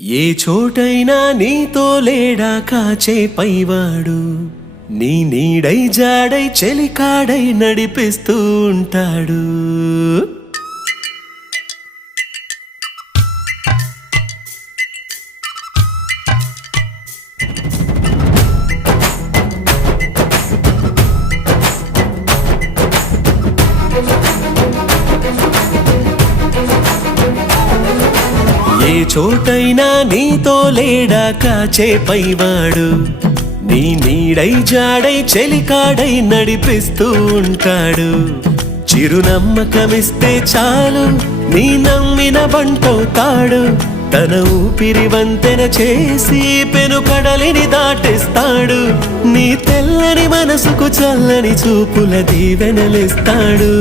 ఏ చోటైనా నీతో లేడా కాచే పైవాడు, నీ నీడై జాడై చెలికాడై నడిపిస్తూ ఉంటాడు. ఏ చోటైనా నీతో లేడా కాచే పైవాడు, నీ నీడై జాడై చెలికాడై నడిపిస్తూ ఉంటాడు. చిరునమ్మకమిస్తే చాలు నీ నమ్మిన బంటవుతాడు. తన ఊపిరి వంతెన చేసి పెను కడలిని దాటిస్తాడు. నీ తెల్లని మనసుకు చల్లని చూపుల దీవెనలిస్తాడు.